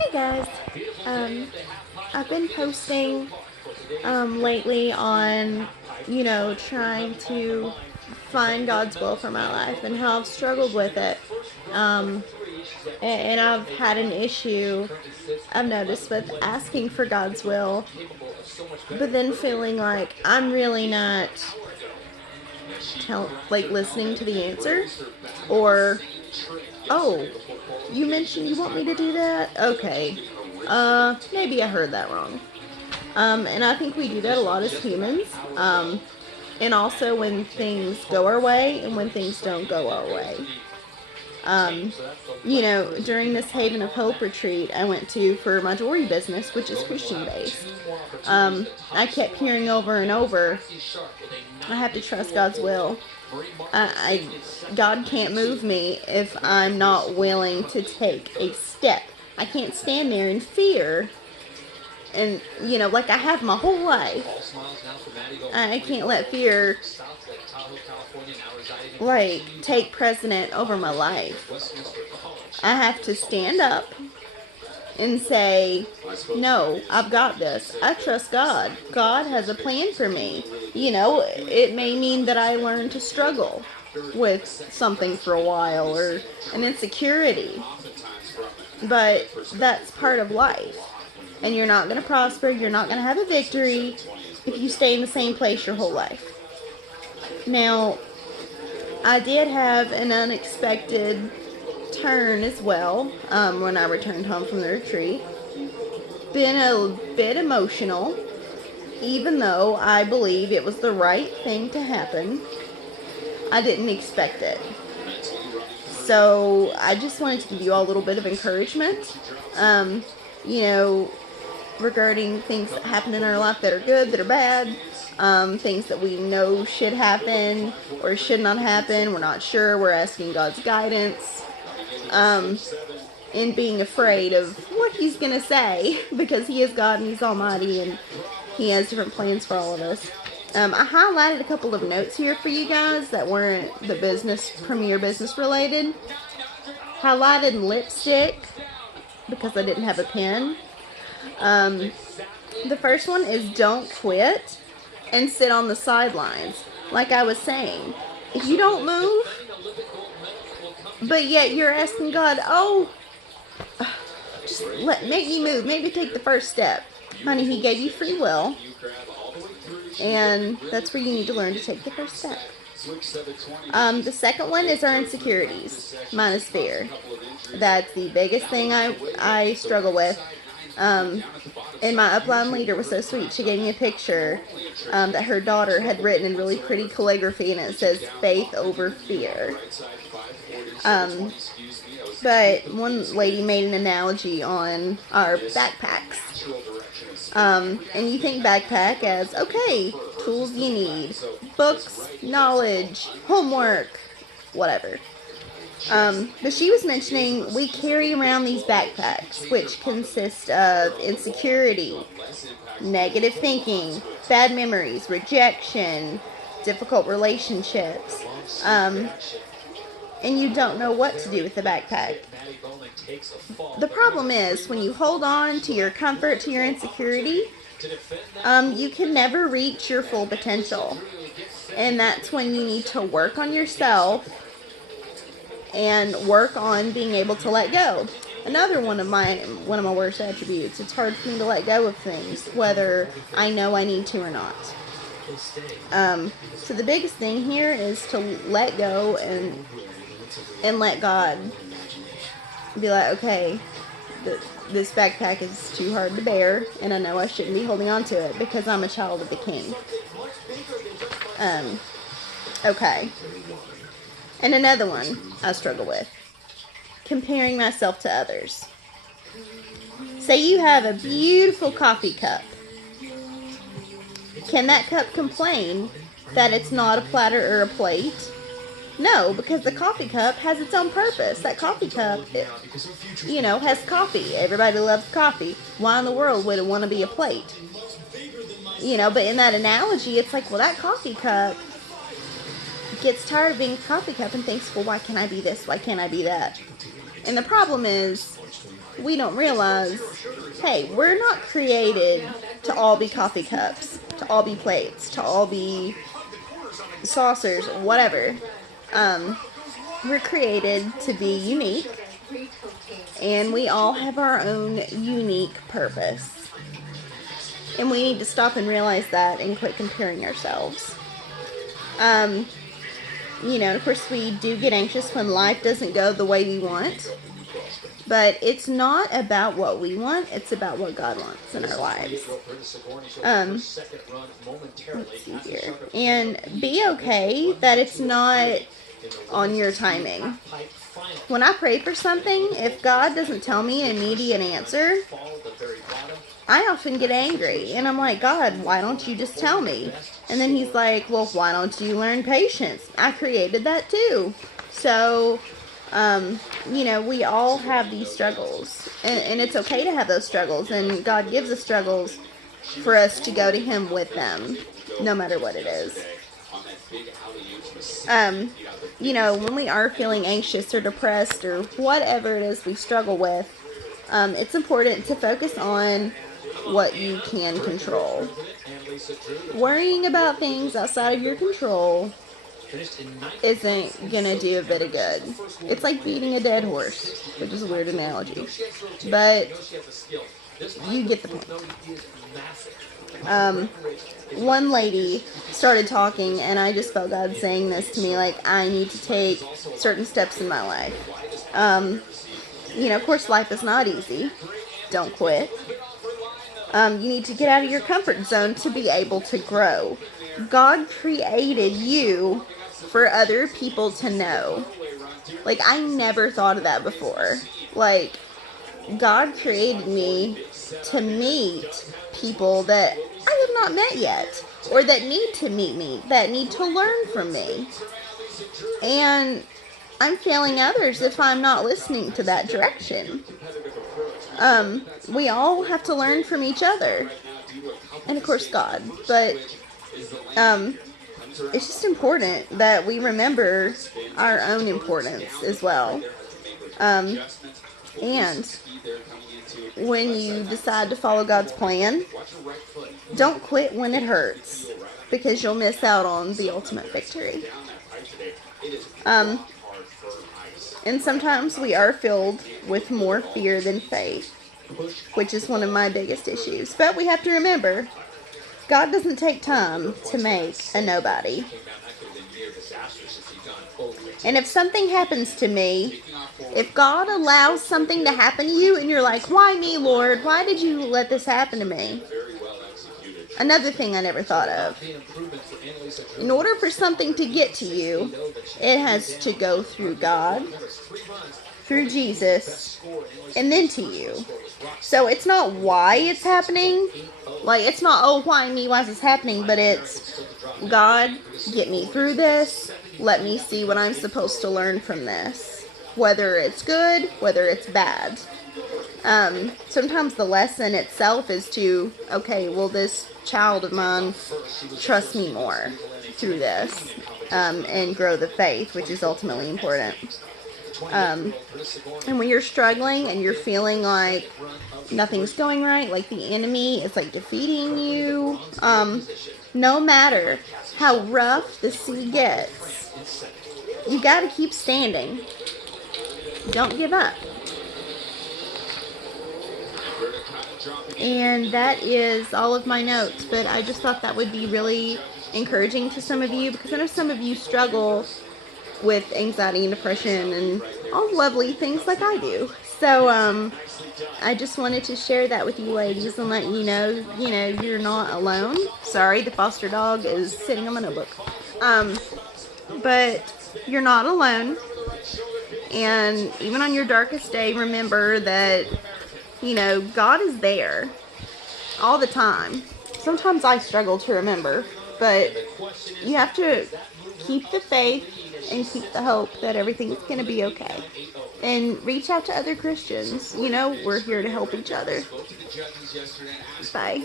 Hey guys, I've been posting lately on, trying to find God's will for my life and how I've struggled with it. Um, and I've had an issue I've noticed with asking for God's will, but then feeling like I'm really not listening to the answer, or oh, you mentioned you want me to do that? Okay. Maybe I heard that wrong. And I think we do that a lot as humans. And also when things go our way and when things don't go our way. Um, during this Haven of Hope retreat I went to for my jewelry business, which is Christian based, I kept hearing over and over, I have to trust God's will. God can't move me if I'm not willing to take a step. I can't stand there in fear. And, like I have my whole life. I can't let fear, take precedent over my life. I have to stand up and say, no, I've got this. I trust God. God has a plan for me. It may mean that I learn to struggle with something for a while or an insecurity. But that's part of life. And you're not going to prosper, you're not going to have a victory if you stay in the same place your whole life. Now, I did have an unexpected turn as well when I returned home from the retreat. Been a bit emotional, even though I believe it was the right thing to happen. I didn't expect it. So I just wanted to give you all a little bit of encouragement, regarding things that happen in our life that are good, that are bad, things that we know should happen or should not happen. We're not sure. We're asking God's guidance, and being afraid of what He's going to say, because He is God and He's Almighty and He has different plans for all of us. I highlighted a couple of notes here for you guys that weren't the premier business related. Highlighted in lipstick because I didn't have a pen. The first one is don't quit and sit on the sidelines. Like I was saying, if you don't move, but yet you're asking God, just make me move, maybe take the first step. Honey, He gave you free will, and that's where you need to learn to take the first step. The second one is our insecurities, minus fear. That's the biggest thing I struggle with. And my upline leader was so sweet. She gave me a picture that her daughter had written in really pretty calligraphy, and it says faith over fear. But one lady made an analogy on our backpacks. And you think backpack as, okay, tools you need, books, knowledge, homework, whatever. But she was mentioning we carry around these backpacks, which consist of insecurity, negative thinking, bad memories, rejection, difficult relationships, and you don't know what to do with the backpack. The problem is when you hold on to your comfort, to your insecurity, you can never reach your full potential. And that's when you need to work on yourself and work on being able to let go. Another one of my worst attributes. It's hard for me to let go of things, whether I know I need to or not. So the biggest thing here is to let go and let God be like, okay, this backpack is too hard to bear, and I know I shouldn't be holding on to it because I'm a child of the King. Okay. And another one I struggle with, comparing myself to others. Say you have a beautiful coffee cup. Can that cup complain that it's not a platter or a plate? No, because the coffee cup has its own purpose. That coffee cup, has coffee. Everybody loves coffee. Why in the world would it want to be a plate? But in that analogy, it's like, well, that coffee cup gets tired of being a coffee cup and thinks, well, why can't I be this? Why can't I be that? And the problem is, we don't realize, hey, we're not created to all be coffee cups, to all be plates, to all be saucers, whatever. We're created to be unique, and we all have our own unique purpose. And we need to stop and realize that and quit comparing ourselves. Of course, we do get anxious when life doesn't go the way we want. But it's not about what we want, it's about what God wants in our lives. Let's see here. And be okay that it's not on your timing. When I pray for something, if God doesn't tell me an immediate answer, I often get angry. And I'm like, God, why don't you just tell me? And then he's like, well, why don't you learn patience? I created that too. So, we all have these struggles. And it's okay to have those struggles. And God gives us struggles for us to go to him with them, no matter what it is. When we are feeling anxious or depressed or whatever it is we struggle with, it's important to focus on what you can control. Worrying about things outside of your control isn't gonna do a bit of good. It's like beating a dead horse, which is a weird analogy, but you get the point. One lady started talking, and I just felt God saying this to me, like, I need to take certain steps in my life. Of course, life is not easy. Don't quit. You need to get out of your comfort zone to be able to grow. God created you for other people to know. Like, I never thought of that before. Like, God created me to meet people that I have not met yet, or that need to meet me, that need to learn from me. And I'm failing others if I'm not listening to that direction. We all have to learn from each other. And of course God. But it's just important that we remember our own importance as well. And when you decide to follow God's plan, don't quit when it hurts, because you'll miss out on the ultimate victory. And sometimes we are filled with more fear than faith, which is one of my biggest issues. But we have to remember, God doesn't take time to make a nobody. And if something happens to me, if God allows something to happen to you and you're like, why me, Lord? Why did you let this happen to me? Another thing I never thought of. In order for something to get to you, it has to go through God, through Jesus, and then to you. So it's not why it's happening. Like, it's not, oh, why me? Why is this happening? But it's, God, get me through this. Let me see what I'm supposed to learn from this. Whether it's good, whether it's bad. Sometimes the lesson itself is to, okay, will this child of mine trust me more through this, and grow the faith, which is ultimately important. And when you're struggling and you're feeling like nothing's going right, like the enemy is like defeating you, no matter how rough the sea gets, you gotta keep standing. Don't give up. And that is all of my notes, but I just thought that would be really encouraging to some of you, because I know some of you struggle with anxiety and depression and all lovely things like I do. So I just wanted to share that with you ladies and let you know, you're not alone. Sorry, the foster dog is sitting on my notebook. But you're not alone. And even on your darkest day, remember that, God is there all the time. Sometimes I struggle to remember, but you have to keep the faith and keep the hope that everything's going to be okay. And reach out to other Christians. We're here to help each other. Bye.